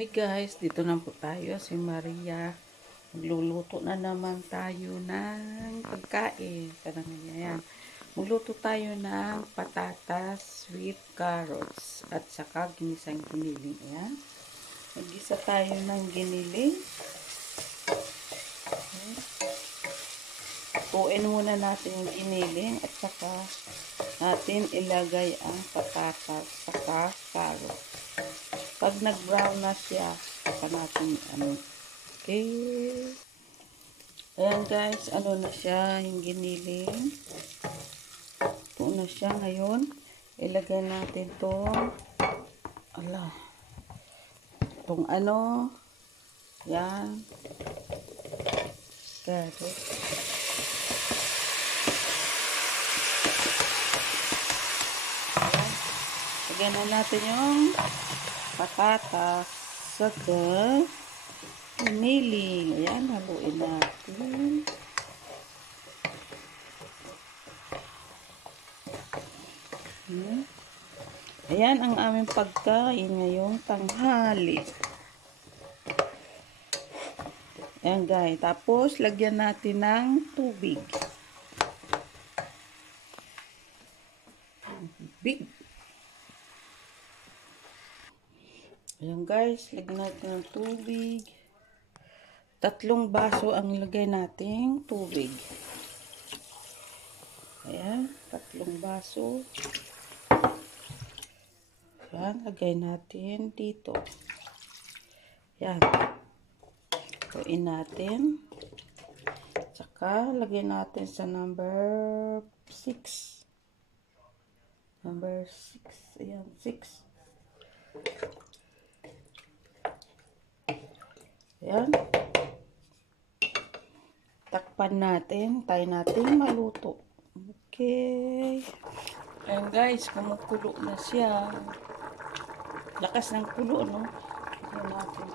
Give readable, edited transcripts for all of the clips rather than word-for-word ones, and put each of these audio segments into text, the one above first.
Hey guys, dito na po tayo, si Maria. Magluluto na naman tayo ng pagkain. Parang yan. Magluto tayo ng patatas with carrots at saka ginisang giniling. Ayan. Mag-isa tayo ng giniling. Tuin muna natin yung giniling at saka natin ilagay ang patatas saka carrots. Pag nag-brown na siya, saka natin okay. Ayan guys, na siya yung giniling. Ito na siya ngayon. Ilagay natin itong yan. Carrot. Lagyan na natin yung patatas saka giniling. Ayan, haluin natin. Ayan ang aming pagkain ngayong tanghali. Ayan guys. Tapos, lagyan natin ng tubig. Ayan guys, lagyan natin ng tubig. 3 baso ang lagay nating tubig. Ayan, 3 baso. Ayan, lagay natin dito. Ayan. Tuin natin. Tsaka, lagay natin sa number 6. Number 6. Ayan, 6. Ayan. Takpan natin. Tayo natin maluto. Okay. Ayan guys, kumukulo na siya. Lakas ng kulo, no? Ayan natin.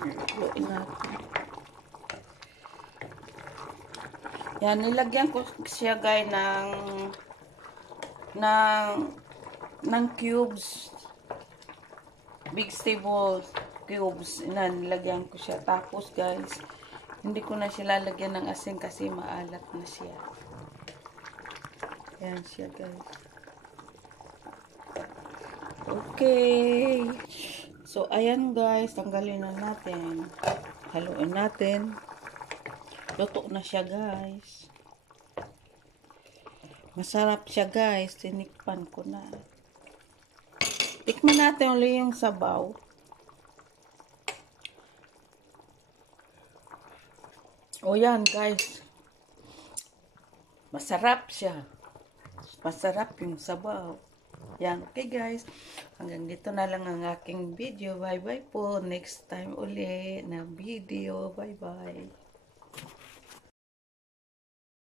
Kuloin natin. Yan, nilagyan ko siya guys ng cubes. Vegetable cubes. Nilagyan ko siya. Tapos guys, hindi ko na siya lalagyan ng asin kasi maalat na siya. Ayan siya guys. Okay. So, ayan guys. Tanggalin na natin. Haluin natin. Luto na siya guys. Masarap siya guys. Tinikpan ko na. Tikman natin ulit yung sabaw. O yan guys. Masarap siya. Masarap yung sabaw. Yan. Okay guys. Hanggang dito na lang ang aking video. Bye bye po. Next time ulit na video. Bye bye.